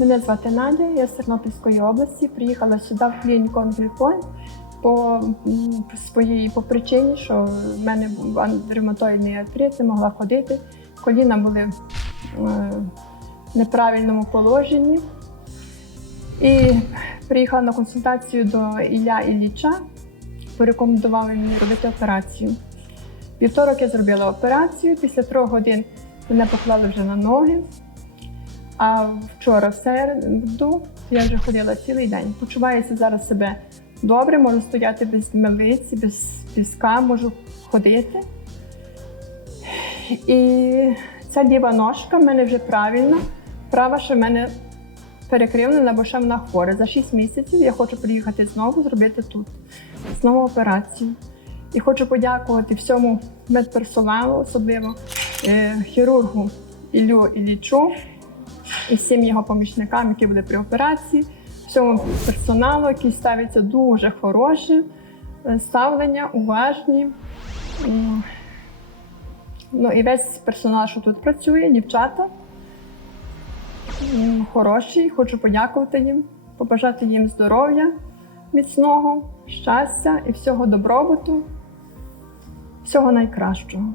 Мене звати Надя, я з Тернопільської області. Приїхала сюди в клініку Англікон по своїй по причині, що в мене був ревматоїдний артрит, не могла ходити. Коліна були е, в неправильному положенні. І приїхала на консультацію до Ілля Ілліча, порекомендували мені робити операцію. Вівторок я зробила операцію, після трьох годин мене поклали вже на ноги. А вчора в середу я вже ходила цілий день. Почуваюся зараз себе добре, можу стояти без милиці, без піска, можу ходити. І ця ліва ножка в мене вже правильна, права ще в мене перекривлена, бо ще вона хвора. За 6 місяців я хочу приїхати знову зробити тут, знову операцію. І хочу подякувати всьому медперсоналу, особливо е, хірургу Іллю Іллічу і всім його помічникам, які були при операції, всьому персоналу, який ставиться дуже хороше е, ставлення, уважні. Ну і весь персонал, що тут працює, дівчата хороші. Хочу подякувати їм, побажати їм здоров'я міцного, щастя і всього добробуту, всього найкращого.